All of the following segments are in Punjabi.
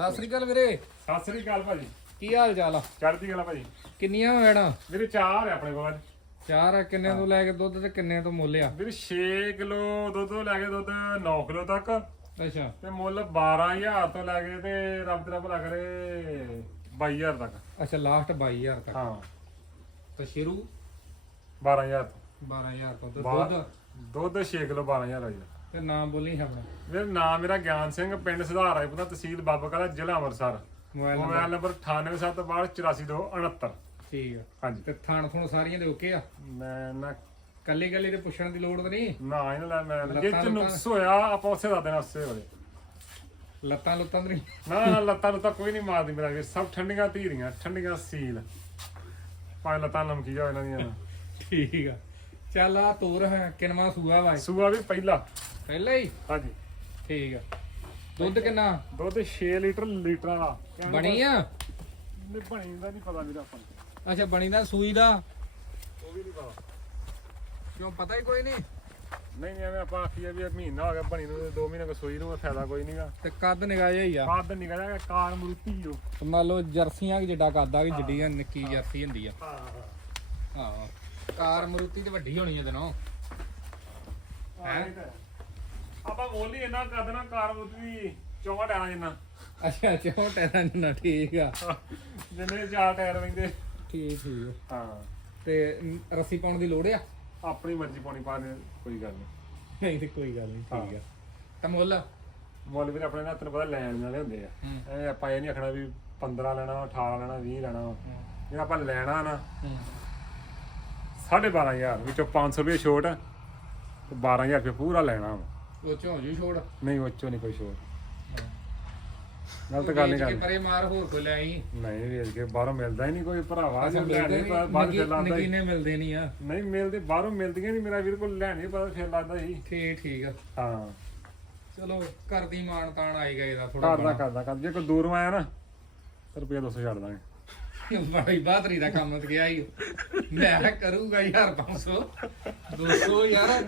ਸਤਿ ਸ੍ਰੀ ਅਕਾਲ ਵੀਰੇ। ਸਤਿ ਸ੍ਰੀ ਅਕਾਲ ਭਾਜੀ। ਕੀ ਹਾਲ ਚਾਲ ਆ? ਚੜ੍ਹਦੀ ਗੱਲ ਆ ਭਾਜੀ। ਕਿੰਨੀਆਂ ਵੈਣਾ ਵੀਰੇ ਚਾਰ ਆ ਆਪਣੇ ਕੋਲ ਅੱਜ। ਚਾਰ ਆ ਕਿੰਨੇ ਤੋਂ ਲੈ ਕੇ ਦੁੱਧ ਤੇ ਕਿੰਨੇ ਤੋਂ ਮੁੱਲ ਆ? ਵੀਰੇ 6 ਕਿਲੋ ਦੁੱਧ ਤੋਂ ਲੈ ਕੇ ਦੁੱਧ 9 ਕਿਲੋ ਤੱਕ। ਅੱਛਾ। ਤੇ ਮੁੱਲ 12000 ਤੋਂ ਲੈ ਕੇ ਤੇ ਰੱਬ ਤੇਰਾ ਭਲਾ ਕਰੇ 22000 ਤੱਕ। ਅੱਛਾ ਲਾਸਟ 22000 ਤੱਕ। ਹਾਂ। ਤੇ ਸ਼ੁਰੂ? 12000 ਤੋਂ। 12000 ਤੋਂ। ਦੁੱਧ? ਦੁੱਧ 6 ਕਿਲੋ 12000 ਆ ਜੀ। ਤੇ ਨਾਮ ਬੋਲੀ ਆਪਣਾ? ਵੀਰੇ ਨਾਮ ਮੇਰਾ ਗਿਆਨ ਸਿੰਘ ਪਿੰਡ ਸੁਧਾਰ ਹੈ ਪਤਾ ਤਹਿਸੀਲ ਬਾਬਾ ਜ਼ਿਲ੍ਹਾ Amritsar. Mobile number? Mobile number 9872844269 ਠੀਕ ਆ। ਹਾਂਜੀ। ਤੇ ਥਾਣ ਥੁਣ ਸਾਰੀਆਂ ਦੇ ਓਕੇ ਆ? ਮੈਂ ਨਾ ਕੱਲੀ ਕੱਲੀ ਤੇ ਪੁੱਛਣ ਦੀ ਲੋੜ ਤਾਂ ਨਹੀਂ? ਨਾ ਇਹਨਾਂ ਲੈ ਮੈਂ ਜੇ ਲੱਤਾਂ ਚ ਨੁਕਸ ਹੋਇਆ ਆਪਾਂ ਉਸੇ ਦਾ ਦੇਣਾ ਉਸੇ ਵੇਲੇ ਲੱਤਾਂ ਲੁੱਤਾਂ ਤਾਂ ਨਹੀਂ? ਨਾ ਨਾ ਲੱਤਾਂ ਨੂੰ ਤਾਂ ਕੋਈ ਨਹੀਂ ਮਾਰਦੀ ਮੇਰਾ ਵੀਰ ਸਭ ਠੰਡੀਆਂ ਧੀਰੀਆਂ ਠੰਡੀਆਂ ਸੀਲ। ਪੰਜ ਲੱਤਾਂ ਲਮਕੀ ਜਾ ਇਹਨਾਂ ਦੀਆਂ ਠੀਕ ਆ। ਚੱਲ ਆ ਤੋਰ ਹੈ ਕਿਨਵਾ ਸੂਆ ਵਾ ਇਹ? ਸੂਆ ਵੀ ਪਹਿਲਾ। ਪਹਿਲਾਂ ਹੀ? ਹਾਂਜੀ। ਠੀਕ ਆ। ਦੁੱਧ ਕਿੰਨਾ? ਦੁੱਧ 6 ਲੀਟਰ ਲੀਟਰਾਂ ਦਾ। ਬਣੀ ਆ? ਨਹੀਂ ਬਣੀ ਦਾ ਨਹੀਂ ਪਤਾ ਵੀਰਾ ਆਪਾਂ ਨੂੰ। ਅੱਛਾ ਬਣੀ ਦਾ ਸੂਈ ਦਾ? ਉਹ ਵੀ ਨਹੀਂ ਪਤਾ। ਕਿਉਂ ਪਤਾ ਹੀ ਕੋਈ ਨਹੀਂ? ਨਹੀਂ ਨਹੀਂ ਐਵੇਂ ਆਪਾਂ ਆਖੀਏ ਵੀ ਇਹ ਮਹੀਨਾ ਹੋ ਗਿਆ ਬਣੀ ਨੂੰ 2 ਮਹੀਨੇ ਕੋ ਸੋਈ ਨੂੰ ਫਾਇਦਾ ਕੋਈ ਨਹੀਂਗਾ ਤੇ ਕੱਦ ਨਿਗਾਹ ਜਿਹਾ ਹੀ ਆ। ਬਾਦ ਨਿਕਲ ਜਾਏਗਾ ਕਾਰ ਮਰੂਤੀ ਹੋ ਤੇ ਮੰਨ ਲਓ ਜਰਸੀਆਂ ਜਿੱਡਾ ਕੱਦ ਆ ਕਿ ਜਿੱਡੀ ਆ ਨਿੱਕੀ ਜਰਸੀ ਹੁੰਦੀ ਆ। ਹਾਂ ਹਾਂ। ਕਾਰ ਮਰੂਤੀ ਤੇ ਵੱਡੀ ਹੋਣੀ ਆ ਤੈਨੂੰ। ਹਾਂ। ਆਪਾਂ ਬੋਲੀ ਇਹਨਾਂ ਕਰ ਦੇਣਾ ਕਾਰ ਮਰੂਤੀ ਚੌਂਕਾ ਟਾਇਰਾਂ ਜਿੰਨਾ। ਅੱਛਾ ਚੋਂ ਟੈਰਾਂ ਨਾ ਠੀਕ ਆ। ਜਿੰਨੇ ਚਾਰ ਟਾਇਰ ਰਹਿੰਦੇ। ਠੀਕ ਠੀਕ ਹਾਂ। ਤੇ ਮ, ਰੱਸੀ ਪਾਉਣ ਦੀ ਲੋੜ ਆ? ਆਪਣੀ ਮਰਜ਼ੀ ਪਾਉਣੀ ਪਾ ਦੇ ਕੋਈ ਗੱਲ ਨਹੀਂ ਨਹੀਂ ਤੇ ਕੋਈ ਗੱਲ ਨਹੀਂ ਠੀਕ ਆ। ਤਾਂ ਮੁੱਲ? ਮੁੱਲ ਵੀਰ ਆਪਣੇ ਨਾਲ ਤੈਨੂੰ ਪਤਾ ਲੈਣ ਵਾਲੇ ਹੁੰਦੇ ਆ। ਐ ਆਪਾਂ ਇਹ ਨਹੀਂ ਆਖਣਾ ਵੀ 15 ਲੈਣਾ 18 ਲੈਣਾ 20 ਲੈਣਾ। ਜੇ ਆਪਾਂ ਲੈਣਾ ਨਾ ਹੂੰ। 12500 ਵਿੱਚੋਂ 500 ਰੁਪਏ ਛੋਟ ਤੇ 12000 ਰੁਪਏ ਪੂਰਾ ਲੈਣਾ ਵਾ। ਉਹ ਚੋਂ ਜੂ ਛੋੜ। ਨਹੀਂ ਉਹ ਚੋਂ ਨਹੀਂ ਕੋਈ ਛੋਟ ਗਲਤ ਗੱਲ ਨਹੀਂ ਵੇਚ ਕੇ ਕਰਨੀ। ਪਰੇ ਮਾਰ ਹੋਰ ਕੋਈ ਲੈ ਆਈ। ਨਹੀਂ ਵੇਚ ਕੇ ਬਾਹਰੋਂ ਮਿਲਦਾ ਹੀ ਨਹੀਂ ਕੋਈ ਭਰਾਵਾ ਜੇ ਲੈਣੇ ਨਹੀਂ। ਪਰ ਬਾਹਰ ਫਿਰ ਲੱਗਦਾ ਹੀ। ਨਗੀਨੇ ਮਿਲਦੇ ਨਹੀਂ ਆ। ਨਹੀਂ ਮਿਲਦੇ ਬਾਹਰੋਂ ਮਿਲਦੀਆਂ ਨਹੀਂ ਮੇਰਾ ਵੀਰ ਕੋਲ ਲੈਣੇ ਪਰ ਫਿਰ ਲੱਗਦਾ ਸੀ ਠੀਕ ਠੀਕ ਆ। ਹਾਂ। ਚਲੋ ਘਰ ਦੀ ਮਾਨ ਤਾਨ ਆਈ ਗਏ ਦਾ ਥੋੜਾ ਕਰਦਾ ਕਰਦਾ ਕਰ ਜੇ ਕੋਈ ਦੂਰੋਂ ਆਇਆ ਨਾ ਤਾਂ ਰੁਪਏ 200 ਛੱਡ ਦਾਂਗੇ। ਬੜੀ ਬਾਦਰੀ ਦਾ ਕੰਮ ਤੇ ਗਿਆ ਹੀ ਮੈਂ ਕਿਹਾ ਕਰੂਗਾ ਯਾਰ 500 200 ਯਾਰ।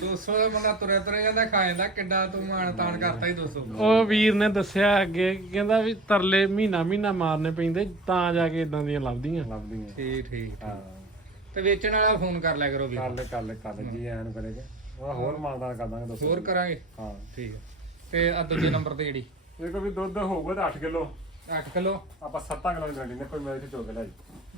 200 ਦਾ ਬੰਦਾ ਤੁਰੇ ਤੁਰੇ ਜਾਂਦਾ ਖਾ ਜਾਂਦਾ ਕਿੱਡਾ ਤੂੰ ਮਾਨ ਤਾਨ ਕਰਤਾ ਹੀ 200 ਉਹ ਵੀਰ ਨੇ ਦੱਸਿਆ ਅੱਗੇ ਕਹਿੰਦਾ ਵੀ ਤਰਲੇ ਮਹੀਨਾ ਮਹੀਨਾ ਮਾਰਨੇ ਪੈਂਦੇ ਤਾਂ ਜਾ ਕੇ ਇਦਾਂ ਦੀਆਂ ਲੱਭਦੀਆਂ। ਲੱਭਦੀਆਂ। ਠੀਕ ਠੀਕ ਹਾਂ। ਤੇ ਵੇਚਣ ਵਾਲਾ ਫੋਨ ਕਰ ਲਿਆ ਕਰੋ ਵੀ ਕਰ ਲੈ ਕਰ ਲੈ ਕਰ ਲੈ ਜੀ ਐਨ ਕਰੇਗਾ ਉਹ ਹੋਰ ਮਾਨਦਾਰ ਕਰ ਦਾਂਗੇ ਦੱਸੋ ਹੋਰ ਕਰਾਂਗੇ? ਹਾਂ। ਠੀਕ ਹੈ ਤੇ ਆ ਦੂਜੇ ਨੰਬਰ ਤੇ ਜਿਹੜੀ। ਇਹ ਕੋਈ ਵੀ ਦੁੱਧ ਹੋਊਗਾ ਤਾਂ 8 ਕਿਲੋ। 8 ਕਿਲੋ। ਆਪਾਂ 7 ਕਿਲੋ ਦੀ ਗਰੰਟੀ ਨੇ ਕੋਈ ਮੇਰੇ ਚ ਚੋਗ ਲੈ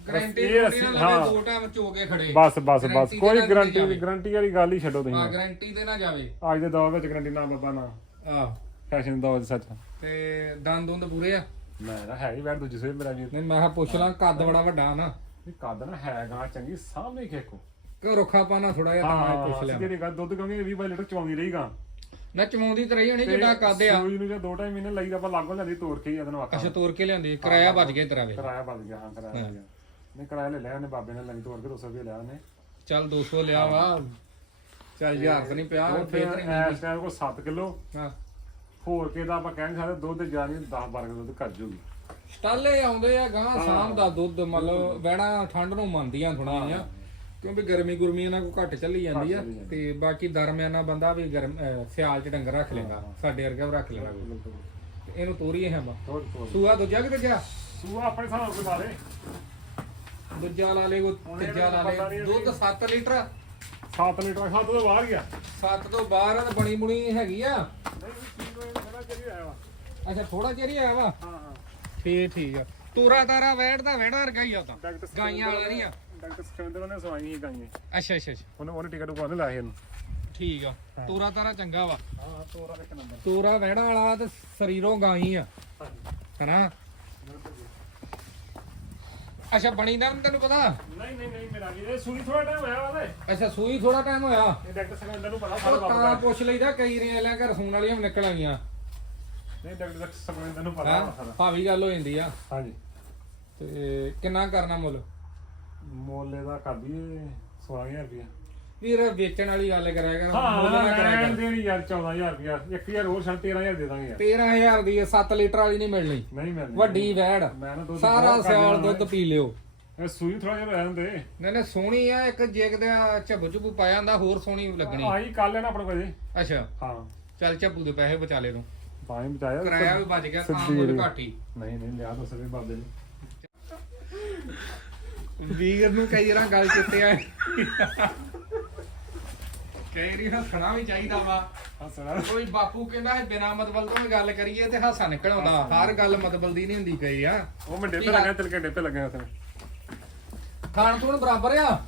ਗਾਰੰਟੀ ਇਹ ਅਸੀਂ- ਹਾਂ। ਦੋ ਟਾਈਮ ਚੋਕੇ ਖੜੇ। ਬਸ ਬਸ ਬਸ Guarantee ਕੋਈ ਤੇ ਗਰੰਟੀ। ਦੀ ਗਰੰਟੀ ਵਾਲੀ ਗੱਲ ਹੀ ਛੱਡੋ ਤੁਸੀਂ। ਹਾਂ ਗਾਰੰਟੀ ਤੇ ਨਾ ਜਾਵੇ। ਅੱਜ ਦੇ ਦੌਰ ਵਿੱਚ ਗਰੰਟੀ ਨਾ ਬਾਬਾ ਨਾ। ਆਹ। ਫੈਸ਼ਨ ਦੌਰ ਸੱਚ। ਤੇ ਦੰਦ ਦੁੰਦ ਪੂਰੇ ਆ? ਮੈਂ ਨਾ ਹੈ ਹੀ ਵੈਰ ਦੂਜੀ ਸੋਈ ਮੇਰਾ ਵੀਰ। ਨਹੀਂ ਮੈਂ ਕਿਹਾ ਪੁੱਛ ਲਾਂ ਕੱਦ ਬੜਾ ਵੱਡਾ ਨਾ। ਇਹ ਕੱਦ ਨਾ ਹੈ ਗਾਂ ਚੰਗੀ ਸਾਹਮਣੇ ਖੇਕੋ। ਕਿ ਰੁੱਖਾ ਪਾਣਾ ਥੋੜਾ ਜਿਹਾ ਤਾਂ ਮੈਂ ਪੁੱਛ ਹਾਂ ਲਿਆ ਜਿਹੜੀ ਗੱਲ ਦੁੱਧ ਕਿਉਂਕਿ 20 ਲੀਟਰ ਚਵਾਉਂਦੀ ਰਹੇਗਾ ਨਾ ਚਮਾਉਂਦੀ ਤੇ ਰਹੀ ਹੋਣੀ ਜਿੱਡਾ ਕੱਦ ਆ। ਸੂਈ ਨੂੰ ਜੇ ਦੋ ਢਾਈ ਮਹੀਨੇ ਲਈ ਤਾਂ ਆਪਾਂ ਲਾਗੋਂ ਲੈਂਦੀ ਤੋੜ ਕੇ ਹੀ ਇਹਨੂੰ ਆਖਾਂ ਅੱਛਾ ਤੋਰ ਕੇ ਲਿਆਂਦੀ ਕਿਰਾਇਆ ਵੱਜ ਗਿਆ ਤੇਰਾ ਵੇ। ਕਿਰਾਇਆ ਵੱਧ ਗਿਆ ਹਾਂ ਕਿਰਾਇਆ ਵੱਧ ਗਿਆ। ਨਹੀਂ ਕਿਰਾਇਆ ਲੈ ਲਿਆ ਉਹਨੇ ਬਾਬੇ ਨੇ ਲੈਣੀ ਤੋੜ ਕੇ 200 ਰੁਪਏ ਲਿਆ ਉਹਨੇ। ਚੱਲ 200 ਲਿਆ ਵਾ। ਚੱਲ ਹਜ਼ਾਰ ਤਾਂ ਨਹੀਂ ਪਿਆ ਫੇਰ ਇਸ ਟਾਈਮ ਕੋਲ 7 ਕਿਲੋ। ਹਾਂ। ਹੋਰ ਕੇ ਦਾ ਆਪਾਂ ਕਹਿਣ ਸਕਦੇ ਦੁੱਧ ਜਾਨੀ 10 12 ਕਿਲੋ ਦੁੱਧ ਕਰ ਜੂਗੀ। ਸਟਾਲੇ ਆਉਂਦੇ ਆ ਗਾਂ ਸ਼ਾਮ ਦਾ ਦੁੱਧ ਮਤਲਬ ਵਹਿਣਾ ਠੰਡ ਨੂੰ ਮੰਨਦੀਆਂ ਥੋੜਾ ਜਿਹਾ ਕਿਉਂਕਿ ਗਰਮੀ ਗੁਰਮੀ ਇਹਨਾਂ ਕੋ ਘੱਟ ਚੱਲੀ ਜਾਂਦੀ ਆ। ਤੇ ਬਾਕੀ ਦਰਮਿਆਨਾ ਬੰਦਾ ਵੀ ਗਰਮ ਅਹ ਸਿਆਲ ਚ ਡੰਗਰ ਰੱਖ ਲੈਂਦਾ ਸਾਡੇ ਵਰਗਾ ਵੀ ਰੱਖ ਕੋਈ। ਤੇ ਇਹਨੂੰ ਤੋਰੀਏ ਹੈ ਮਾ ਹੋਰ ਤੋੜ ਸੂਆ ਦੂਜਾ ਕਿ ਤੀਜਾ ਸੂਆ ਆਪਣੇ ਹਿਸਾਬ ਨਾਲ ਦੇ। ਦੂਜਾ ਲਾ ਲੇ ਕੋ ਤੀਜਾ ਲਾ ਪਤਾ ਲੇ ਨਹੀਂ ਦੁੱਧ 7 ਲੀਟਰ। 7 ਲੀਟਰ ਖਾਦ ਤੋਂ ਬਾਹਰ ਗਿਆ। 7 ਤੋਂ ਬਾਹਰ ਆ ਤੇ ਬਣੀ ਬੁਣੀ ਹੈਗੀ ਆ। ਨਹੀਂ ਆਇਆ ਵਾ। ਅੱਛਾ ਥੋੜਾ ਚਿਰ ਹੀ ਆਇਆ ਵਾ? ਹਾਂ ਹਾਂ। ਠੀਕ ਠੀਕ ਆ। ਤੋਰਾ ਤਾਰਾ ਵੈੜਦਾ ਵੈੜਾ ਵਰਗਾ ਹੀ ਆ ਉਹ ਤਾਂ। ਡਾਕਟਰ ਗਾਈਆਂ ਵਾਲਾ ਨਹੀਂ ਆ। ਡਾਕਟਰ ਸਖਵਿੰਦਰ ਨੇ ਸਵਾਈ ਹੀ ਗਾਈਆਂ। ਅੱਛਾ ਅੱਛਾ ਅੱਛਾ। ਉਹਨੇ ਉਹਨੇ ਟਿਕਟ ਉਪਰ ਲਾਇਆ ਇਹਨੂੰ। ਠੀਕ ਆ। ਤੋਰਾ ਤਾਰਾ ਚੰਗਾ ਵਾ। ਹਾਂ ਤੋਰਾ ਇੱਕ ਨੰਬਰ। ਤੋਰਾ ਵਹਿੜਾ ਵਾਲਾ ਤੇ ਸਰੀਰੋਂ ਗਾਈ ਆ। ਹਨਾ? ਅੱਛਾ ਬਣੀ ਨਰਮ ਤੈਨੂੰ ਪਤਾ? ਨਹੀਂ ਨਹੀਂ ਨਹੀਂ ਮੇਰਾ ਵੀਰ ਇਹ ਸੂਈ ਥੋੜਾ ਟਾਈਮ ਹੋਇਆ ਵਾ ਤੇ। ਅੱਛਾ ਸੂਈ ਥੋੜਾ ਟਾਈਮ ਹੋਇਆ। ਇਹ ਡਾਕਟਰ ਸਖਵਿੰਦਰ ਨੂੰ ਪਤਾ ਉਹ ਸਾਰਾ ਤਾਂ ਬਾਬਾ। ਪੁੱਛ ਲਈਦਾ ਕਈ ਘਰ ਸੂਣ ਵਾਲੀਆਂ ਵੀ ਨਿਕਲ ਆਈਆਂ। ਨਹੀਂ ਡਾਕਟਰ ਸਖਵਿੰਦਰ ਨੂੰ ਪਤਾ ਹਾਂ ਵਾ ਸਾਰਾ। ਹਾਵੀ ਗੱਲ ਹੋ ਜਾਂਦੀ ਆ। ਹਾਂਜੀ। ਤੇ ਕਿੰਨਾ ਕਰਨਾ ਮੁੱਲ? ਮੋਲੇ ਦਾ ਕਰ ਦਈਏ 16000 ਰੁਪਇਆ ਵੀਰ ਵੇਚਣ ਵਾਲੀ ਗੱਲ ਕਰਿਆ ਕਰ ਹਾਂ ਮੁੱਲ ਨਾ ਕਰਿਆ ਰਹਿਣ ਕਰ। ਦੇਣੀ ਯਾਰ 14000 ਰੁਪਇਆ 1000 ਹੋਰ ਛੱਡ 13000 ਦੇ ਦਾਂਗੇ ਯਾਰ। 13000 ਦੀ 7 ਲੀਟਰ ਵਾਲੀ ਨਹੀਂ ਮਿਲਣੀ। ਨਹੀਂ ਮਿਲਣੀ। ਵੱਡੀ ਵੈੜ। ਮੈਂ ਨਾ ਦੁੱਧ ਸਾਰਾ ਬਹੁਤ ਘੱਟ ਸਿਆਲ ਲੈਣਾ ਦੁੱਧ ਪੀ ਲਿਓ। ਇਹ ਸੂਈ ਥੋੜਾ ਜਿਹਾ ਰਹਿਣ ਦੇ। ਨਹੀਂ ਨਹੀਂ ਸੋਹਣੀ ਆ ਇੱਕ ਜੇਕ ਦਾ ਝੱਬੂ ਝੁੱਬੂ ਪਾਇਆ ਹੁੰਦਾ ਹੋਰ ਸੋਹਣੀ ਲੱਗਣੀ। ਆਈ ਕੱਲ ਨਾ ਆਪਣੇ ਕੋਲ। ਅੱਛਾ। ਹਾਂ। ਚੱਲ ਝੱਬੂ ਦੇ ਪੈਸੇ ਬਚਾ ਲੈ ਤੂੰ। ਹੀ ਬਚਾਇਆ। ਕਿਰਾਇਆ ਵੀ ਬਚ ਗਿਆ ਤਾਂ ਮੁੱਲ ਘੱਟ ਨਹੀਂ ਨਹੀਂ ਲਿਆ ਤਾਂ ਸਵੇ ਬਾਬੇ ਨੇ। ਵੀਰ ਨੂੰ ਕਈ ਵਾਰ ਗੱਲ ਚਿੱਤੇ ਆ ਕਈ ਵਾਰੀ ਹੱਸਣਾ ਵੀ ਚਾਹੀਦਾ ਵਾ। ਹੱਸਣਾ। ਕੋਈ ਬਾਪੂ ਕਹਿੰਦਾ ਹੈ ਬਿਨਾ ਮਤਲਬ ਤੋਂ ਵੀ ਗੱਲ ਕਰੀਏ ਤੇ ਹਾਸਾ ਨਿਕਲ ਆਉਂਦਾ। ਹਰ ਗੱਲ ਮਤਲਬ ਦੀ ਨਹੀਂ ਹੁੰਦੀ ਕਈ ਆ। ਉਹ ਮੈਂ ਡੇਪੇ ਲੱਗਾ ਤਿਲ ਕੇ ਡੇਪੇ ਲੱਗਾ ਉੱਥੇ। ਖਾਣ ਤੋਂ ਬਰਾਬਰ ਆ?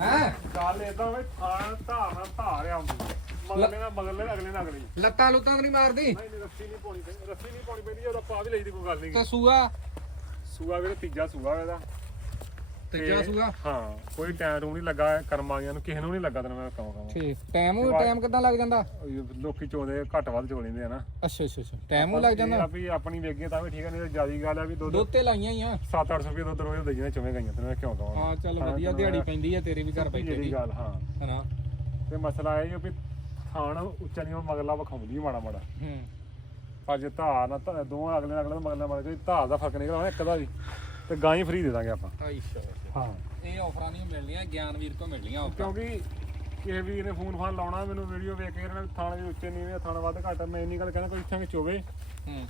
ਹੈ? ਗੱਲ ਇਦਾਂ ਵੇ ਥਾਂ ਧਾਰ ਨਾਲ ਧਾਰ ਆ ਹੁੰਦੀ। ਮਗਲੇ ਨਾਲ ਮਗਲੇ ਅਗਲੇ ਨਾਲ ਅਗਲੇ ਲੱਤਾਂ ਲੁੱਤਾਂ ਤਾਂ ਨਹੀਂ ਮਾਰਦੀ? ਨਹੀਂ ਨਹੀਂ ਰੱਸੀ ਨਹੀਂ ਪਾਉਣੀ ਪਈ ਰੱਸੀ ਨਹੀਂ ਪਾਉਣੀ ਪੈਂਦੀ ਉਹਦਾ ਪਾ ਵੀ ਲਈ ਦੀ ਕੋਈ ਗੱਲ ਨਹੀਂ। ਤੇ ਸੂਆ? ਸੂਆ ਵੀਰੇ ਤੀਜਾ ਸੂਆ ਇਹਦਾ। ਤੀਜਾ ਸੂਆ। ਹਾਂ ਕੋਈ ਟਾਈਮ ਰੂਮ ਨਹੀਂ ਲੱਗਾ ਕਰਮ ਵਾਲਿਆਂ ਨੂੰ ਕਿਸੇ ਨੂੰ ਨਹੀਂ ਲੱਗਾ ਤੈਨੂੰ ਮੈਂ ਕਹਾਂ ਕਹਾਂ। ਠੀਕ ਟਾਈਮ ਉਹ ਟਾਈਮ ਕਿਦਾਂ ਲੱਗ ਜਾਂਦਾ? ਲੋਕੀ ਚੋਦੇ ਘੱਟ ਵੱਧ ਚੋ ਲੈਂਦੇ ਆ ਨਾ। ਅੱਛਾ ਅੱਛਾ ਅੱਛਾ ਟਾਈਮ ਉਹ ਲੱਗ ਜਾਂਦਾ। ਆ ਵੀ ਆਪਣੀ ਵੇਗੇ ਤਾਂ ਵੀ ਠੀਕ ਹੈ ਨਹੀਂ ਤਾਂ ਜਿਆਦੀ ਗੱਲ ਆ ਵੀ ਦੁੱਧ ਦੁੱਧ ਤੇ ਲਾਈਆਂ ਹੀ ਆ। 7-800 ਰੁਪਏ ਦੁੱਧ ਰੋਜ਼ ਦੇ ਜਾਂਦੇ ਚੁਵੇਂ ਗਈਆਂ ਤੈਨੂੰ ਮੈਂ ਕਿਉਂ ਕਹਾਂ। ਹਾਂ ਚੱਲ ਵਧੀਆ ਦਿਹਾੜੀ ਪੈਂਦੀ ਆ ਤੇਰੀ ਵੀ ਘਰ ਬੈਠੇ ਦੀ। ਗੱਲ ਹਾਂ। ਹਨਾ। ਤੇ ਮਸਲਾ ਇਹ ਆ ਵੀ ਥਾਣ ਉੱਚਾ ਨਹੀਂ ਮਗਲਾ ਵਿਖਾਉਂਦੀ ਮਾੜਾ ਮਾੜਾ। ਹੂੰ। ਪਰ ਜੇ ਧਾਰ ਨਾ ਦੋਵਾਂ ਅਗਲੇ ਨਾਲ ਅਗਲੇ ਨਾਲ ਮਗਲਾ ਮਾੜਾ ਕੋਈ ਧਾਰ ਦਾ ਫ਼ਰਕ ਨਿਕਲਣਾ ਇੱਕ ਦਾ ਵੀ। ਤੇ ਗਾਂ ਹੀ ਫਰੀ ਦੇ ਦਾਂਗੇ ਆਪਾਂ। ਹਾਂ। ਇਹ ਆਫਰਾਂ ਨਹੀਂ ਮਿਲਣੀਆਂ ਗਿਆਨਵੀਰ ਤੋਂ ਮਿਲਣੀਆਂ ਆਫਰਾਂ। ਕਿਉਂਕਿ ਕਿਸੇ ਵੀਰ ਨੇ ਫੋਨ ਫਾਨ ਲਾਉਣਾ ਮੈਨੂੰ ਵੀਡੀਓ ਵੇਖ ਕੇ ਇਹਨਾਂ ਥਾਣੇ ਦੇ ਉੱਚੇ ਨੀਵੇਂ ਥਾਣ ਵੱਧ ਘੱਟ ਮੈਂ ਇੰਨੀ ਗੱਲ ਕਹਿੰਦਾ ਕੋਈ ਇੱਥੇ ਚੋਵੇ? ਹੂੰ।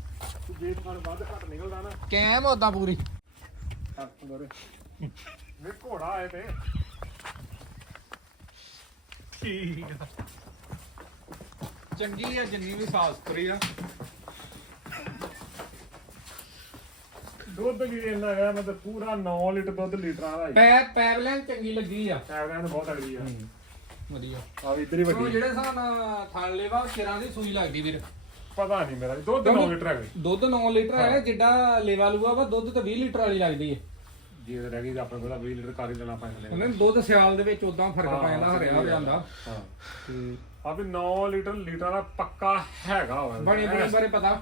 ਤੇ ਜੇ ਥਾਣ ਵੱਧ ਘੱਟ ਨਿਕਲਦਾ ਨਾ। ਕੈਮ ਉਦਾਂ ਪੂਰੀ। ਹੱਥ ਦੋਰੇ ਵੇ ਘੋੜਾ ਆਏ ਤੇ। ਠੀਕ ਆ। ਚੰਗੀ ਆ ਜਿੰਨੀ ਵੀ ਸਾਫ਼ ਸੁਥਰੀ ਆ। ਦੁੱਧ ਵੀ ਇੰਨਾ ਹੈ ਮਤਲਬ ਪੂਰਾ 9 ਲੀਟਰ ਦੁੱਧ ਲੀਟਰਾਂ ਦਾ ਹੈ। ਪੈ ਪੈਬਲੈਨ ਚੰਗੀ ਲੱਗੀ ਆ। ਐਵਰਾਂ ਬਹੁਤ ਅਗਲੀ ਆ। ਵਧੀਆ। ਆ ਵੀ ਇੱਧਰ ਹੀ ਉਹ ਵੱਡੀ ਜਿਹੜੇ ਨਾਲ ਥਣ ਲੈਵਾ ਕਿਰਾਂ ਦੀ ਸੂਈ ਲੱਗਦੀ ਵੀਰ। ਪਤਾ ਨਹੀਂ ਮੇਰਾ ਦੁੱਧ 9 ਲੀਟਰ ਹੈ ਦੁੱਧ 9 ਲੀਟਰ ਹੈ। ਜਿੱਡਾ ਲੇਵਾ ਲੂਆ ਵਾ ਦੁੱਧ ਤਾਂ 20 ਲੀਟਰ ਵਾਲੀ ਲੱਗਦੀ ਹੈ ਜੇ ਰਹਿ ਗਈ ਤਾਂ ਆਪਣੇ ਕੋਲ 20 ਲੀਟਰ ਕਰ ਹੀ ਦੇਣਾ ਪੈਂਦਾ ਉਹਨੇ ਦੁੱਧ ਸਿਆਲ ਦੇ ਵਿੱਚ ਉਦਾਂ ਫ਼ਰਕ ਪੈ ਜਾਂਦਾ ਹਰਿਆ ਹੋ ਜਾਂਦਾ। ਹਾਂ। ਤੇ ਆ ਵੀ 9 ਲੀਟਰ ਲੀਟਰਾਂ ਦਾ ਪੱਕਾ ਹੈਗਾ ਹੋਇਆ ਬਣੀ ਬਣੀ ਬਾਰੇ ਪਤਾ।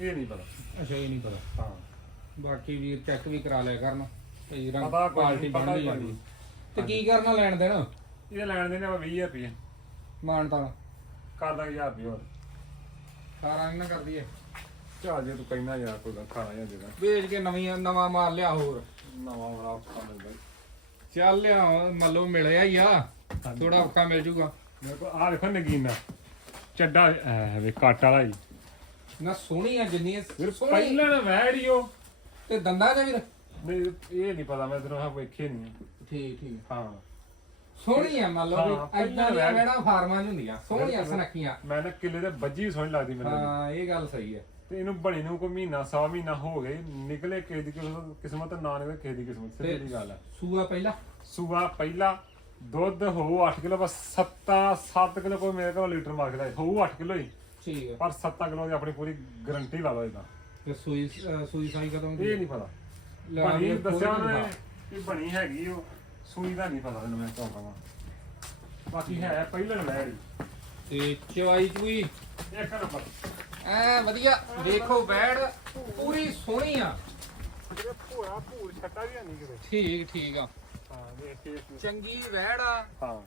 ਇਹ ਨਹੀਂ ਪਤਾ। ਅੱਛਾ ਇਹ ਨਹੀਂ ਪਤਾ। ਹਾਂ। ਬਾਕੀ ਵੀਰ ਚੈੱਕ ਵੀ ਕਰਾ ਲਿਆ ਕਰਨ ਕਈ ਰੰਗ ਪਤਾ ਕੋਈ ਪਾਰਟੀ ਨਹੀਂ, ਪਤਾ ਬਣਦੀ ਕੋਈ ਜਾਂਦੀ। ਨਹੀਂ। ਤੇ ਕੀ ਕਰਨਾ ਲੈਣ ਦੇਣ? ਇਹ ਲੈਣ ਦੇ ਨੇ 20 ਰੁਪਏ ਮਾਨਤਾ ਕਰ ਦਾਂਗੇ 1000 ਰੁਪਏ ਹੋਰ। ਸਾਰਾ ਇਹਨਾਂ ਕਰਦੀ ਹੈ ਚੱਲ ਜੇ ਤੂੰ ਕਹਿਣਾ ਯਾਰ ਕੋਈ ਗੱਲ ਖਾਣਾ ਜਾਂ ਦੇ ਦਾਂ। ਵੇਚ ਕੇ ਨਵੀਂ ਨਵਾਂ ਮਾਰ ਲਿਆ ਹੋਰ। ਨਵਾਂ ਬੜਾ ਔਖਾ ਮਿਲਦਾ ਈ। ਚੱਲ ਲਿਆ ਮੱਲੋ ਮਿਲਿਆ ਹੀ ਆ। ਥੋੜਾ ਔਖਾ ਮਿਲ ਜੂਗਾ। ਮੇਰੇ ਕੋਲ ਆ ਦੇਖੋ ਨਗੀਨਾ ਚੱਡਾ ਐ ਵੇ ਕੱਟ ਵਾਲਾ ਹੀ ਨਾ ਸੋਹਣੀ ਆ ਜਿੰਨੀ ਸੋਹਣੀ। ਪਹਿਲਾਂ ਨਾ ਵੈੜੀਓ ਤੇ ਦੰਦਾ ਦਾ ਵੀਰ? ਨਹੀਂ ਇਹ ਨਹੀਂ ਪਤਾ ਮੈਂ ਤੈਨੂੰ ਹਾਂ ਵੇਖੇ ਨਹੀਂ ਠੀਕ ਠੀਕ ਹਾਂ। ਸੋਹਣੀ ਆ ਮੰਨ ਲਓ ਹਾਂ, ਵੀ ਐਦਾਂ ਦੀਆਂ ਮੈਡਾਂ ਫਾਰਮਾਂ 'ਚ ਹੁੰਦੀਆਂ ਸੋਹਣੀਆਂ। ਸੁਨੱਖੀਆਂ। ਮੈਂ ਨਾ ਕਿੱਲੇ ਤੇ ਵੱਜੀ ਸੋਹਣੀ ਲੱਗਦੀ ਮੈਨੂੰ ਹਾਂ ਇਹ ਗੱਲ ਸਹੀ ਹੈ ਤੇ ਇਹਨੂੰ ਬਣੀ ਨੂੰ ਕੋਈ ਮਹੀਨਾ ਸਵਾ ਮਹੀਨਾ ਹੋ ਗਏ ਨਿਕਲੇ ਕਿਸੇ ਦੀ ਕਿਸਮਤ- ਕਿਸਮਤ ਨਾ ਨਿਕਲੇ ਕਿਸੇ ਦੀ ਕਿਸਮਤ। ਸਿੱਧੀ ਜਿਹੀ ਗੱਲ ਹੈ ਸੂਆ ਪਹਿਲਾ? ਸੂਆ ਪਹਿਲਾ ਦੁੱਧ ਹੋਊ 8 ਕਿਲੋ ਬਸ 7 7 ਕਿਲੋ ਕੋਈ ਮੇਰੇ ਕੋਲ ਲੀਟਰ ਮੰਗਦਾ ਹੋਊ 8 ਕਿਲੋ ਹੀ। ਠੀਕ ਹੈ ਪਰ 7 ਕਿਲੋ ਦੀ ਆਪਣੀ ਪੂਰੀ ਗਾਰੰਟੀ ਲਾ ਲਓ ਇਦਾਂ ਤੇ ਸੂਈ ਅਹ ਸੂਈ ਸਾਈ ਕਦੋਂ ਇਹ ਨਹੀਂ ਪਤਾ। ਬਣੀ ਵੀ ਦੱਸਿਆ ਖੋਲ ਕੇ ਉਹਨੇ ਕਿ ਬਣੀ ਹੈਗੀ ਉਹ। ਸੂਈ ਦਾ ਨਹੀਂ ਪਤਾ ਤੈਨੂੰ ਮੈਂ ਕਿਉਂ ਕਹਾਂ। ਬਾਕੀ ਹੈ ਪਹਿਲਾਂ ਲੈੜੀ ਤੇ ਚਵਾਈ ਚੂਈ। ਇੱਕ ਨੰਬਰ। ਐ ਵਧੀਆ। ਵੇਖੋ ਬੈੜ ਪੂਰੀ ਸੋਹਣੀ ਆ। ਕਿਤੇ ਭੂਆ ਭੂਰ ਛੱਟਾ ਵੀ ਨਹੀਂ ਕਿਤੇ। ਠੀਕ ਠੀਕ ਆ। ਹਾਂ ਵੇਖ ਕੇ। ਚੰਗੀ ਵੈੜ ਆ। ਹਾਂ।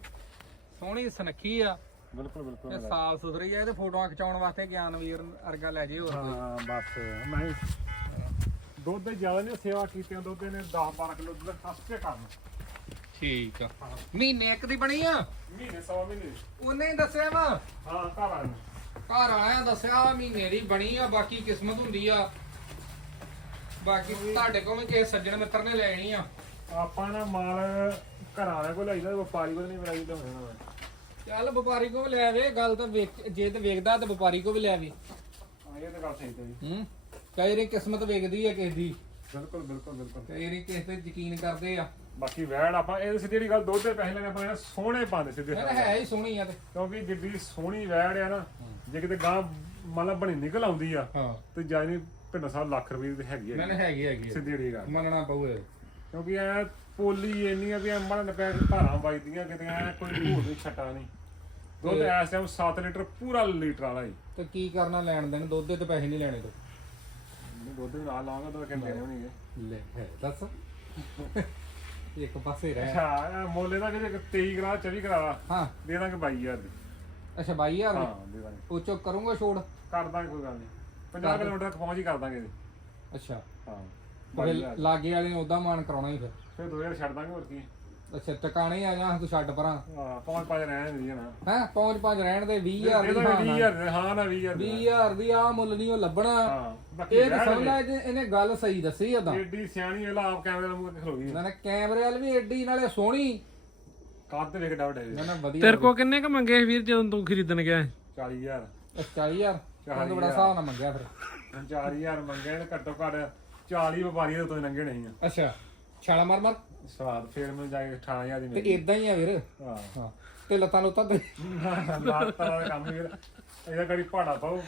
ਸੋਹਣੀ ਸੁਨੱਖੀ ਆ। ਬਿਲਕੁਲ ਬਿਲਕੁਲ ਤੇ ਸਾਫ਼ ਸੁਥਰੀ ਆ ਇਹਦੇ ਫੋਟੋਆਂ ਖਿਚਾਉਣ ਵਾਸਤੇ ਗਿਆਨਵੀਰ ਅਰਗਾ ਲੈ ਜੇ ਹੋਰ ਕੋਈ। ਹਾਂ ਬਸ ਮੈਂ ਦੁੱਧ ਦੇ ਜ਼ਿਆਦਾ ਨਹੀਂ ਸੇਵਾ ਕੀਤੀਆਂ ਦੁੱਧ ਨੇ 10 12 ਕਿਲੋ ਦੁੱਧ ਹੱਸਕੇ ਕਰਨ। ਠੀਕ ਆ। ਮਹੀਨੇ ਇੱਕ ਦੀ ਬਣੀ ਆ? ਮਹੀਨੇ ਸਵਾ ਮਹੀਨੇ। ਉਹਨੇ ਹੀ ਦੱਸਿਆ ਵਾ? ਹਾਂ ਘਰ ਆ ਘਰ ਆਇਆ ਦੱਸਿਆ ਵਾ ਮਹੀਨੇ ਦੀ ਬਣੀ ਆ ਬਾਕੀ ਕਿਸਮਤ ਹੁੰਦੀ ਆ। ਬਾਕੀ ਤੁਹਾਡੇ ਕੋਲ ਵੀ ਕਿਸੇ ਸੱਜਣ ਮਿੱਤਰ ਨੇ ਲੈਣੀ ਆ। ਆਪਾਂ ਨਾ ਮਾਲ ਘਰਾਂ ਵਾਲੇ ਕੋਲ ਲਾਈਦਾ ਵਪਾਰੀ ਕੋਲ ਨਹੀਂ ਹੋਣਾ ਚੱਲ ਵਪਾਰੀ ਕੋ ਵੀ ਲੈ ਆਵੇ ਗੱਲ ਤਾਂ ਵੇਖ ਜੇ ਤੇ ਵੇਖਦਾ ਤਾਂ ਵਪਾਰੀ ਕੋ ਵੀ ਲੈ ਆਵੇ। ਹਾਂ ਇਹ ਤਾਂ ਗੱਲ ਸਹੀ ਤੇਰੀ ਹੂੰ? ਕਈ ਰੀ ਕਿਸਮਤ ਵੇਖਦੀ ਆ ਕਿਸੇ ਦੀ। ਬਿਲਕੁਲ ਬਿਲਕੁਲ ਬਿਲਕੁਲ। ਕਈ ਰੀ ਕਿਸੇ ਤੇ ਯਕੀਨ ਕਰਦੇ ਆ। ਬਾਕੀ ਵੈੜ ਆਪਾਂ ਇਹ ਸਿੱਧੀ ਜਿਹੜੀ ਗੱਲ ਦੁੱਧ ਦੇ ਪੈਸੇ ਲੈਣੇ ਆਪਾਂ ਇਹਨਾਂ ਸੋਹਣੇ ਪਾਉਂਦੇ ਸਿੱਧੇ ਮੈਂ ਹੈ ਹੀ ਸੋਹਣੀ ਆ ਤੇ। ਕਿਉਂਕਿ ਜਿੱਡੀ ਸੋਹਣੀ ਵੈੜ ਆ ਨਾ ਜੇ ਕਿਤੇ ਗਾਂ ਮਤਲਬ ਬਣੀ ਨਿਕਲ ਆਉਂਦੀ ਆ ਹਾਂ। ਤੇ ਜਾਨੀ ਪਿੰਡ ਸਾਹਿਬ ਲੱਖ ਰੁਪਏ ਦੀ ਹੈਗੀ ਮੈਂ ਆ ਹੈਗੀ ਹੈਗੀ। ਆ। ਸਿੱਧੀ ਜਿਹੜੀ ਗੱਲ। ਮੰਨਣਾ ਪਊ ਇਹ। ਕਿਉਂਕਿ ਐ ਪੋਲੀ ਇੰਨੀ ਆ ਵੀ ਪੈਰ ਧਾਰਾਂ ਵੱਜਦੀਆਂ ਕਿਤੇ ਐ ਕੋਈ ਨਹੀਂ ਛੱਟਾ ਨਹੀਂ। ਦੁੱਧ ਇਸ ਟਾਈਮ 7 ਲੀਟਰ ਪੂਰਾ ਲੀਟਰ ਵਾਲਾ ਹੀ ਤੇ ਕੀ ਕਰਨਾ ਲੈਣ ਦੇਣ? ਦੁੱਧ ਦੇ ਤੇ ਪੈਸੇ ਨਹੀਂ ਲੈਣੇ ਤੂੰ। ਦੁੱਧ ਨਾਲ ਲਾਵਾਂਗਾ ਤਾਂ ਕਹਿੰਦੇ ਨਹੀਂ ਹੋਣਗੇ। ਲੈ ਹੈ ਦੱਸ। ਇੱਕ ਪਾਸੇ ਰਹਿ। ਅੱਛਾ ਮੋਲੇ ਦਾ ਜਿਹੜੇ 23 ਕਰਾ 24 ਕਰਾ। ਹਾਂ। ਦੇ ਦਾਂਗੇ 22000 ਦੀ। ਅੱਛਾ 22000 ਹਾਂ ਦੇ ਦਾਂਗੇ। ਉਹ ਚੋਂ ਕਰੂੰਗਾ ਛੋੜ? ਕਰ ਦਾਂਗੇ ਕੋਈ ਗੱਲ ਨਹੀਂ। 50 ਕਿਲੋਮੀਟਰ ਤੱਕ ਪਹੁੰਚ ਹੀ ਕਰ ਦਾਂਗੇ ਇਹਦੀ। ਅੱਛਾ। ਹਾਂ ਫਿਰ 22000 ਲਾਗੇ ਵਾਲੇ ਨੇ ਉਦਾਂ ਮਾਨ ਕਰਾਉਣਾ ਹੀ ਫਿਰ। ਫਿਰ 2000 ਛੱਡ ਦਾਂਗੇ ਹੋਰ ਕੀ। ਅੱਛਾ ਟਿਕਾਣੇ ਆ ਜਾ ਤੂੰ ਛੱਡ ਪਰਾਂ। ਹਾਂ ਪੰਜ ਪੰਜ ਰਹਿਣ ਦੀ ਨਾ ਹੈ ਪਹੁੰਚ ਪੰਜ ਰਹਿਣ ਦੇ 20000 ਇਹ ਦੀ ਤਾਂ ਹਾਂ 20000 ਹਾਂ ਨਾ 20000 ਦੀ। 20000 ਦੀ ਆ ਮੁੱਲ ਨਹੀਂ ਉਹ ਲੱਭਣਾ। ਹਾਂ ਬਾਕੀ ਇਹ ਤਾਂ ਰਹਿਣ ਸਮਝ ਲੈ ਜੇ ਇਹਨੇ ਗੱਲ ਸਹੀ ਦੱਸੀ ਉਦਾਂ ਏਡੀ ਸਿਆਣੀ ਇਹ ਆਪ ਕੈਮਰੇ ਨਾਲ ਮੂੰਹ ਖਲੋ ਗਈ ਨਾ ਨਾ ਕੈਮਰੇ ਵਾਲ ਵੀ ਐਡੀ ਨਾਲੇ ਸੋਹਣੀ। ਕੱਦ ਵੇਖ ਡਾਊਟ ਹੈ ਨਾ ਨਾ ਵਧੀਆ ਤੇਰੇ ਕੋ ਕਿੰਨੇ ਕ ਮੰਗੇ ਸੀ ਵੀਰ ਜਦੋਂ ਤੂੰ ਖਰੀਦਣ ਗਿਆ? 40000 ਅੱਛਾ, 40000 ਤੁਹਾਨੂੰ ਬੜਾ ਹਿਸਾਬ ਨਾਲ ਮੰਗਿਆ ਫਿਰ। 4000 ਮੰਗੇ ਤੇ ਘੱਟੋ ਘੱਟ 40 ਵਪਾਰੀਆਂ ਤੋਂ ਲੰਘੇ ਨਹੀਂ ਆ ਅੱਛਾ ਛਾਲਾ ਮਾਰ ਮਾਰ। ਸਵਾਦ ਫੇਰ ਮੈਨੂੰ ਜਾ ਕੇ 18000 ਦੀ ਤੇ ਮਿਲੀ ਇਦਾਂ ਹੀ ਆ ਵੀਰ ਹਾਂ। ਹਾਂ। ਤੇ ਲੱਤਾਂ ਲੁੱਤਾਂ ਤੇ। ਲਾਤਾ ਦਾ ਕੰਮ ਵੀਰ ਇਹਦਾ ਕੜੀ ਪਹਾੜਾ ਪਾਓ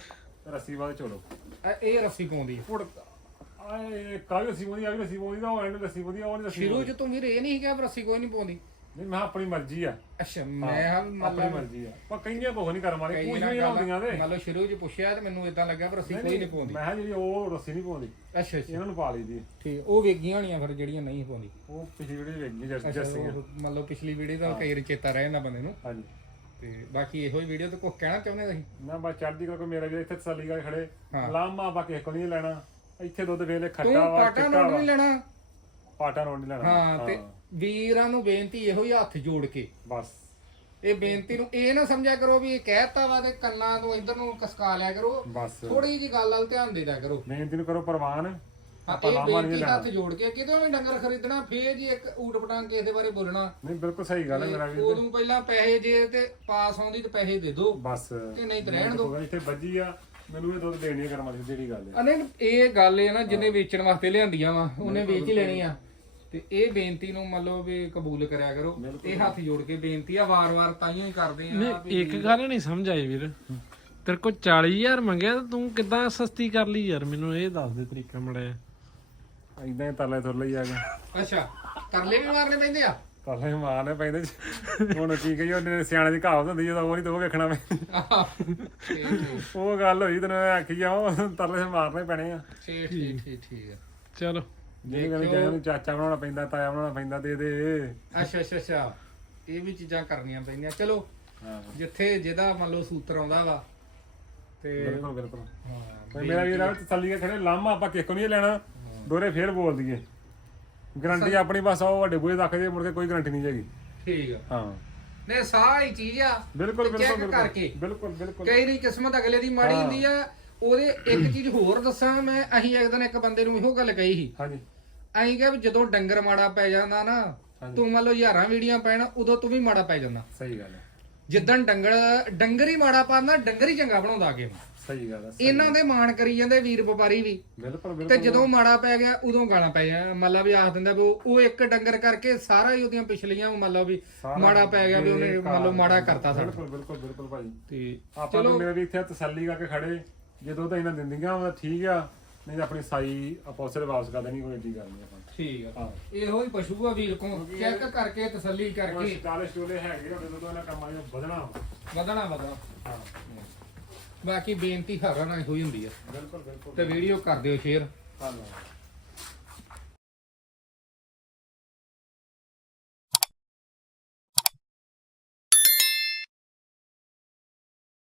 ਰੱਸੀ ਬਾਅਦ ਚੋਲੋ ਇਹ- ਇਹ ਰੱਸੀ ਪਾਉਂਦੀ ਆ। ਫੁੜ ਆਏ ਕਾਲੀ ਰੱਸੀ ਪਾਉਂਦੀ ਆ ਵੀ ਰੱਸੀ ਪਾਉਂਦੀ ਦਾ ਉਹ ਐਂਡ ਰੱਸੀ ਆ ਉਹ ਰੱਸੀ ਸ਼ੁਰੂ ਚ ਤੂੰ ਵੀਰ ਇਹ ਨਹੀਂ ਕਿਹਾ ਵੀ ਰੱਸੀ ਕੋਈ ਨਹੀਂ ਪਾਉਂਦੀ। ਨਹੀਂ ਮੈਂ ਕਿਹਾ ਆਪਣੀ ਮਰਜ਼ੀ ਆ। ਅੱਛਾ ਮੈਂ ਹਾਂ ਆਪਣੀ ਮਤਲਬ ਮਰਜ਼ੀ ਆ। ਪਰ ਕਈਆਂ ਕੁਝ ਨਹੀਂ ਕਰ ਮਾਰੇ ਕਈ ਕੁਝ ਨਾ ਨਹੀਂ ਆਉਂਦੀਆਂ ਦੇ ਮੰਨ ਲਓ ਸ਼ੁਰੂ ਚ ਪੁੱਛਿਆ ਤੇ ਮੈਨੂੰ ਇਦਾਂ ਲੱਗਾ ਵੀ ਰੱਸੀ ਕੋਈ ਨਹੀਂ ਪਾਉਂਦੀ। ਮੈਂ ਕਿਹਾ ਜਿਹੜੀ ਉਹ ਰੱਸੀ ਨਹੀਂ ਪਾਉਂਦੀ ਅੱਛਾ ਅੱਛਾ। ਇਹਨਾਂ ਨੂੰ ਪਾ ਲਈਦੀ ਆ। ਠੀਕ ਉਹ ਵੇਗੀਆਂ ਹੋਣੀਆਂ ਫਿਰ ਜਿਹੜੀਆਂ ਨਹੀਂ ਪਾਉਂਦੀ। ਉਹ ਪਿਛਲੀ ਵੀਡੀਓ ਵੇਖੀ ਅੱਛਾ ਜੱਸੀਆਂ। ਉਹ ਮੰਨ ਲਓ ਪਿਛਲੀ ਵੀਡੀਓ ਦਾ ਕਈ ਵਾਰੀ ਚੇਤਾ ਰਹਿ ਜਾਂਦਾ ਬੰਦੇ ਨੂੰ। ਹਾਂਜੀ। ਤੇ ਬਾਕੀ ਇਹੋ ਹੀ ਵੀਡੀਓ ਤੇ ਕੁਝ ਕਹਿਣਾ ਚਾਹੁੰਦੇ ਤੁਸੀਂ? ਨਾ ਬਸ ਚੜਦੀ ਕਰਕੇ ਮੇਰਾ ਵੀ ਇੱਥੇ ਤਸੱਲੀ ਕਰਕੇ ਖੜੇ। ਲਾਮਾ ਆਪਾਂ ਕਿਸੇ ਕੋਲ ਨਹੀਂ ਲੈਣਾ। ਇੱਥੇ ਦੁੱਧ ਵੇਲੇ ਤੂੰ ਖੱਟਾ ਵਾ ਪਾਟਾ ਚਿੱਟਾ ਵਾ। ਨਹੀਂ ਲੈਣਾ। ਪਾਟਾ ਰੋਣ ਨਹੀਂ ਲੈਣਾ। ਹਾਂ ਤੇ ਵੀਰਾਂ ਨੂੰ ਬੇਨਤੀ ਇਹੋ ਹੀ ਹੱਥ ਜੋੜ ਕੇ। ਬਸ। ਇਹ ਬੇਨਤੀ ਨੂੰ ਇਹ ਨਾ ਸਮਝਿਆ ਕਰੋ ਵੀ ਇਹ ਕਹਿਤਾ ਵਾ ਤੇ ਕੰਨਾਂ ਤੋਂ ਇਧਰ ਨੂੰ ਕਸਕਾ ਲਿਆ ਕਰੋ। ਬਸ। ਥੋੜੀ ਜੀ ਗੱਲ ਵੱਲ ਧਿਆਨ ਦੇ ਦਿਆ ਕਰੋ। ਮਿਹਨਤ ਨੂੰ ਕਰੋ ਪ੍ਰਵਾਨ। ਆਪਾਂ ਇਹ ਬੇਨਤੀ ਹੱਥ ਜੋੜ ਕੇ ਕਿਤੇ ਵੀ ਡੰਗਰ ਖਰੀਦਣਾ ਫੇਰ ਜੀ ਇੱਕ ਊਟ ਪਟਾਂਗ ਕਿਸੇ ਦੇ ਬਾਰੇ ਬੋਲਣਾ। ਨਹੀਂ ਬਿਲਕੁਲ ਸਹੀ ਗੱਲ ਹੈ ਮੇਰਾ ਵੀ ਉਦੋਂ ਪਹਿਲਾਂ ਪੈਸੇ ਜੇ ਤੇ ਪਾਸ ਆਉਂਦੀ ਤੇ ਪੈਸੇ ਦੇ ਦਿਓ। ਬਸ। ਤੇ ਨਹੀਂ ਤੇ ਰਹਿਣ ਦਿਓ। ਇੱਥੇ ਵੱਜੀ ਆ ਮੈਨੂੰ ਇਹ ਦੁੱਧ ਦੇਣੀ ਕਰਮ ਵਾਲੀ ਜਿਹੜੀ ਗੱਲ ਹੈ ਅਨੇ ਇਹ ਗੱਲ ਹੈ ਨਾ ਜਿਹਨੇ ਵੇਚਣ ਵਾਸਤੇ ਲਿਆਂਦੀਆਂ ਵਾ ਉਹਨੇ ਵੇਚ ਹੀ ਲੈਣੀ ਆ। ਤੇ ਇਹ ਬੇਨਤੀ ਨੂੰ ਮੰਨ ਲਓ ਵੀ ਕਬੂਲ ਕਰਿਆ ਕਰੋ। ਇਹ ਹੱਥ ਜੋੜ ਕੇ ਬੇਨਤੀ ਆ ਵਾਰ-ਵਾਰ ਤਾਈਓ ਹੀ ਕਰਦੇ ਆ ਨਹੀਂ ਇੱਕ ਗੱਲ ਨਹੀਂ ਸਮਝ ਆਈ ਵੀਰ। ਤੇਰੇ ਕੋ 40000 ਮੰਗਿਆ ਤੇ ਤੂੰ ਕਿਦਾਂ ਸਸਤੀ ਕਰ ਲਈ ਯਾਰ? ਮੈਨੂੰ ਇਹ ਦੱਸ ਦੇ ਤਰੀਕਾ ਮੜਿਆ ਇਦਾਂ ਹੀ ਤਰਲੇ ਤੁਰ ਲਈ ਆ ਗਏ। ਅੱਛਾ ਤਰਲੇ ਵੀ ਮਾਰਨੇ ਪੈਂਦੇ ਆ? ਤਰਲੇ ਮਾਰਨੇ ਪੈਂਦੇ ਹੁਣ ਕੀ ਕਹੀ ਉਹਨੇ ਸਿਆਣੇ ਦੀ ਕਹਾਵਤ ਹੁੰਦੀ ਜਦੋਂ ਉਹ ਨਹੀਂ ਤਾਂ ਵੇਖਣਾ ਮੈਂ। ਉਹ ਗੱਲ ਹੋਈ ਤੈਨੂੰ ਆਖੀ ਆ ਉਹ ਤਰਲੇ ਮਾਰਨੇ ਪੈਣੇ ਆ। ਠੀਕ ਠੀਕ ਠੀਕ ਠੀਕ ਚਲੋ ਜਿਹਨੂੰ ਕਹਿੰਦੇ ਜਿਹਨੂੰ ਚਾਚਾ ਬਣਾਉਣਾ ਪੈਂਦਾ ਤਾਇਆ ਬਣਾਉਣਾ ਪੈਂਦਾ ਦੇ ਦੇ। ਅੱਛਾ ਅੱਛਾ ਅੱਛਾ। ਇਹ ਵੀ ਚੀਜ਼ਾਂ ਕਰਨੀਆਂ ਪੈਂਦੀਆਂ। ਚਲੋ ਹਾਂ। ਜਿੱਥੇ ਜਿਹਦਾ ਮੰਨ ਲਓ ਸੂਤਰ ਆਉਂਦਾ ਵਾ ਤੇ ਬਿਲਕੁਲ ਬਿਲਕੁਲ। ਹਾਂ, ਤੇ ਮੇਰਾ ਵੀਰ ਆ ਤਸੱਲੀ ਕੇ ਖੜੇ ਲਾਮਾ ਆਪਾਂ ਕਿੱਕੋ ਨਹੀਂ ਲੈਣਾ? ਦੋਰੇ ਫੇਰ ਬੋਲ ਦਈਏ। ਗਰੰਟੀ ਆਪਣੀ ਬਸ ਉਹ ਵੱਡੇ ਬੂਏ ਤੱਕ ਜੇ ਮੁੜ ਕੇ ਕੋਈ ਗਰੰਟੀ ਨਹੀਂ ਹੈਗੀ। ਠੀਕ ਆ। ਹਾਂ। ਨੇ ਸਾਰੀ ਚੀਜ਼ ਆ। ਬਿਲਕੁਲ ਤੇ ਬਿਲਕੁਲ ਕਰਕੇ। ਬਿਲਕੁਲ ਬਿਲਕੁਲ। ਕਈ ਨਹੀਂ ਕਿਸਮਤ ਅਗਲੇ ਦੀ ਮਾੜੀ ਹੁੰਦੀ ਆ ਉਹਦੇ ਇੱਕ ਚੀਜ਼ ਹੋਰ ਦੱਸਾਂ ਮੈਂ ਅਸੀਂ ਇੱਕ ਦਿਨ ਇੱਕ ਬੰਦੇ ਨੂੰ ਇਹੋ ਗੱਲ ਕਹੀ ਸੀ। ਹਾਂਜੀ। ਅਸੀਂ ਕਿਹਾ ਵੀ ਜਦੋਂ ਡੰਗਰ ਮਾੜਾ ਪੈ ਜਾਂਦਾ ਨਾ ਤੂੰ ਮੰਨ ਲਓ ਹਜ਼ਾਰਾਂ ਵੀਡੀਆਂ ਪੈਣ ਉਦੋਂ ਤੂੰ ਵੀ ਮਾੜਾ ਪੈ ਜਾਂਦਾ। ਸਹੀ ਗੱਲ ਹੈ। ਜਿੱਦਣ ਡੰਗਰ ਡੰਗਰ ਹੀ ਮਾੜਾ ਪਾਉਂਦਾ ਡੰਗਰ ਹੀ ਚੰਗਾ ਬਣਾਉਂਦਾ ਅੱਗੇ। ਸਹੀ ਗੱਲ ਹੈ ਇਹਨਾਂ ਦੇ ਮਾਣ ਕਰੀ ਜਾਂਦੇ ਵੀਰ ਵਪਾਰੀ ਵੀ। ਬਿਲਕੁਲ ਤੇ ਜਦੋਂ ਮਾੜਾ ਪੈ ਗਿਆ ਉਦੋਂ ਗਾਲਾਂ ਪੈ ਜਾ ਮਤਲਬ ਵੀ ਆਖ ਦਿੰਦਾ ਵੀ ਉਹ ਇੱਕ ਡੰਗਰ ਕਰਕੇ ਸਾਰਾ ਹੀ ਉਹਦੀਆਂ ਪਿਛਲੀਆਂ ਮਤਲਬ ਵੀ ਮਾੜਾ ਪੈ ਗਿਆ ਵੀ ਉਹਨੇ ਮੰਨ ਲਓ ਮਾੜਾ ਕਰਤਾ ਸਾਡਾ। ਬਿਲਕੁਲ ਬਿਲਕੁਲ ਬਿਲਕੁਲ ਭਾਜੀ ਤੇ ਆਪਾਂ ਨੂੰ ਮੇਰੇ ਵੀ ਇੱਥੇ ਤਸੱਲੀ ਕਰਕੇ ਖੜੇ ਜਦੋਂ ਤਾਂ ਇਹਨਾਂ ਦਿੰਦੀਆਂ ਉਹ ਠੀਕ ਆ ਨਹੀਂ ਤਾਂ ਆਪਣੀ ਸਾਈ ਆਪੋਸਟ ਵਾਪਸ ਕਰ ਦੇਣੀ ਕੋਈ ਏਡੀ ਗੱਲ ਨਹੀਂ ਆਪਾਂ। ਠੀਕ ਆ। ਹਾਂ। ਇਹੋ ਹੀ ਪਸ਼ੂ ਆ ਵੀਰ ਕੋ ਚੈੱਕ ਕਰਕੇ ਤਸੱਲੀ ਕੋਈ ਕਰਕੇ। ਸਟਾਲੇ ਸਟੂਲੇ ਹੈਗੇ ਉਹਦੇ ਤੋਂ ਇਹਨਾਂ ਕੰਮਾਂ ਨੂੰ ਵਧਣਾ ਵਾ। ਵਧਣਾ ਵਧਣਾ। ਹਾਂ। ਬਾਕੀ ਬੇਨਤੀ ਹਰਾਂ ਨਾਲ ਹੋਈ ਹੁੰਦੀ ਆ। ਬਿਲਕੁਲ ਬਿਲਕੁਲ। ਤੇ ਵੀਡੀਓ ਕਰ ਦਿਓ ਸ਼ੇਅਰ। ਧੰਨਵਾਦ।